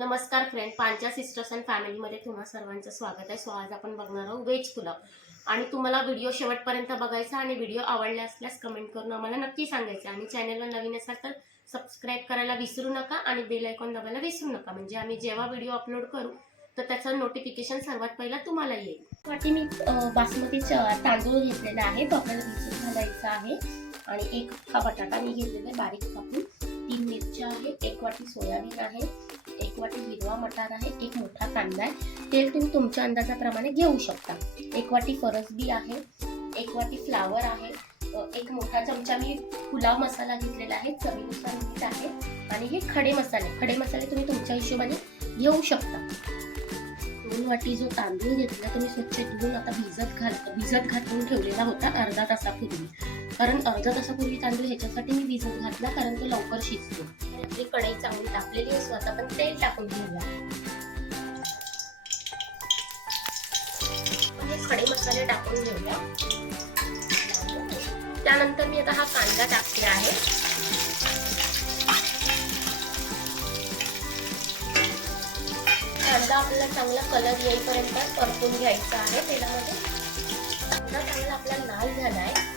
नमस्कार friend, पांचा sisters and फॅमिलीमध्ये तुम्हा सर्वांचं स्वागत आहे. सो आज आपण बघणार आहोत व्हेज पुलाव. आणि तुम्हाला व्हिडिओ शेवटपर्यंत बघायचा आणि व्हिडिओ आवडला असल्यास कमेंट करून आम्हाला नक्की सांगायचं. आणि चॅनलवर नवीन असाल तर सबस्क्राईब करायला विसरू नका आणि बेल आयकॉन दाबायला विसरू नका, म्हणजे आम्ही जेव्हा व्हिडिओ अपलोड करू तर त्याचं नोटिफिकेशन सर्वात पहिला तुम्हाला येईल. वाटी मी बासमती तांदूळ घेतलेला आहे, तो आपल्याला भिजत घालायचा आहे. आणि एक हा बटाटा मी घेतलेला आहे बारीक कापून, 3 मिरच्या आहे, 1 वाटी सोयाबीन आहे, 1 वाटी हिरवा मटार आहे, 1 मोठा कांदा आहे. तेल तुम्ही तुमच्या अंदाजाप्रमाणे घेऊ शकता. 1 वाटी फरसबी आहे, 1 वाटी फ्लावर आहे, 1 मोठा चमचा मी पुलाव मसाला घेतलेला आहे, चवीनुसार मीठ आहे. आणि हे खडे मसाले तुम्ही तुमच्या हिशोबाने घेऊ शकता. 2 वाटी जो तांदूळ घेतला तो मी स्वच्छ धुवून आता भिजत घालून ठेवलेला होता अर्धा तासापूर्वी. कारण अर्धा तासापूर्वी तांदूळ ह्याच्यासाठी मी भिजत घातला कारण तो लवकर शिजतो. आपली कढई चांगली तापलेली आहे, आता आपण तेल टाकून घेऊया. हे खडे मसाले टाकून घेऊया. त्यानंतर मी आता हा कांदा टाकते आहे. कांदा आपल्याला चांगला कलर येईपर्यंत परतून घ्यायचा आहे तेलामध्ये. कांदा चांगला आपला लाल झाला आहे.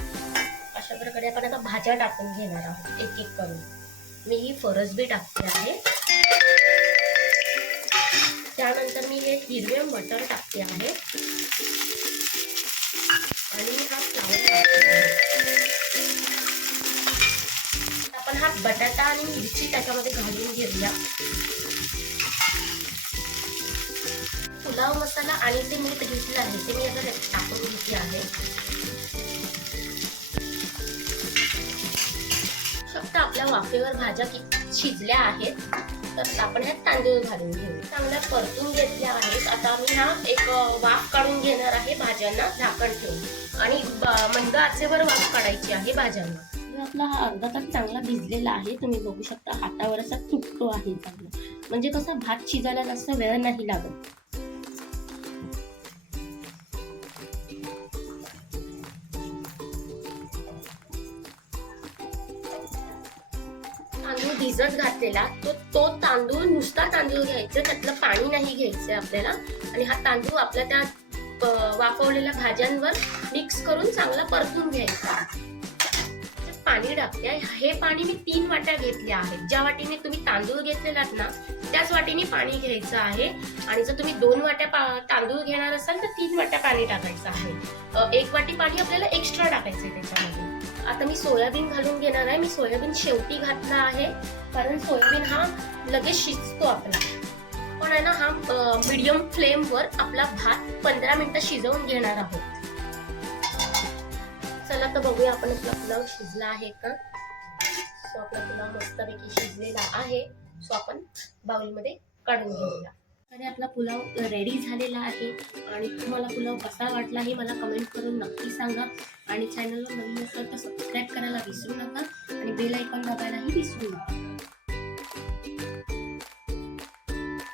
अशा प्रकारे आपण आता भाज्या टाकून घेणार आहोत एक एक करून. मी ही फरसबी टाकते आहे. त्यानंतर मी हे हिरवे मटर टाकते आहे आणि हा फ्लावर टाकते आहे. आपण हा बटाटा आणि मिरची त्याच्यामध्ये घालून घेऊया. पुलाव मसाला आणि ते मीठ घेतलं आहे ते मी आता टाकून घेतले आहे. फक्त आपल्या वाफेवर भाज्या शिजल्या आहेत तर आपण ह्यात तांदूळ घालून घेऊ. चांगल्या परतून घेतल्या आहेत. आता मी हा एक वाफ काढून घेणार आहे भाज्यांना झाकण ठेवून. आणि मंद आचेवर वाफ काढायची आहे भाज्यांना. आपला हा अर्धा तास चांगला भिजलेला आहे. तुम्ही बघू शकता हातावर असा तुटतो आहे चांगला, म्हणजे कसा भात शिजायला जास्त वेळ नाही लागत. तांदूळ भिजत घातलेला तो तांदूळ नुसता तांदूळ घ्यायचा, त्यातलं पाणी नाही घ्यायचं आपल्याला. आणि हा तांदूळ आपल्या त्या वाफवलेल्या भाज्यांवर मिक्स करून चांगला परतून घ्यायचा. पाणी टाकते. हे पाणी मी 3 वाट्या घेतल्या आहेत. ज्या वाटीने तुम्ही तांदूळ घेतलेलात ना त्याच वाटीने पाणी घ्यायचं आहे. आणि जर तुम्ही 2 वाट्या तांदूळ घेणार असाल तर 3 वाट्या पाणी टाकायचं आहे. 1 वाटी पाणी आपल्याला एक्स्ट्रा टाकायचंय त्याच्यामध्ये. आता मी सोयाबीन घालून घेणार आहे. मी सोयाबीन शेवटी घातला आहे कारण सोयाबीन हा लगेच शिजतो आपला. पण आहे ना हा मीडियम फ्लेमवर आपला भात 15 मिनिटं शिजवून घेणार आहोत. चला तर बघूया आपण आपला पुलाव शिजला आहे का. सो आपला पुलाव मस्तपैकी शिजलेला आहे. सो आपण बाउलमध्ये काढून घेऊया. आणि आपला पुलाव रेडी झालेला आहे. आणि तुम्हाला पुलाव कसा वाटला हे मला कमेंट करून नक्की सांगा. आणि चॅनलवर नवीन असेल तर सबस्क्राईब करायला विसरू नका आणि बेल आयकॉन दाबायलाही विसरू नका.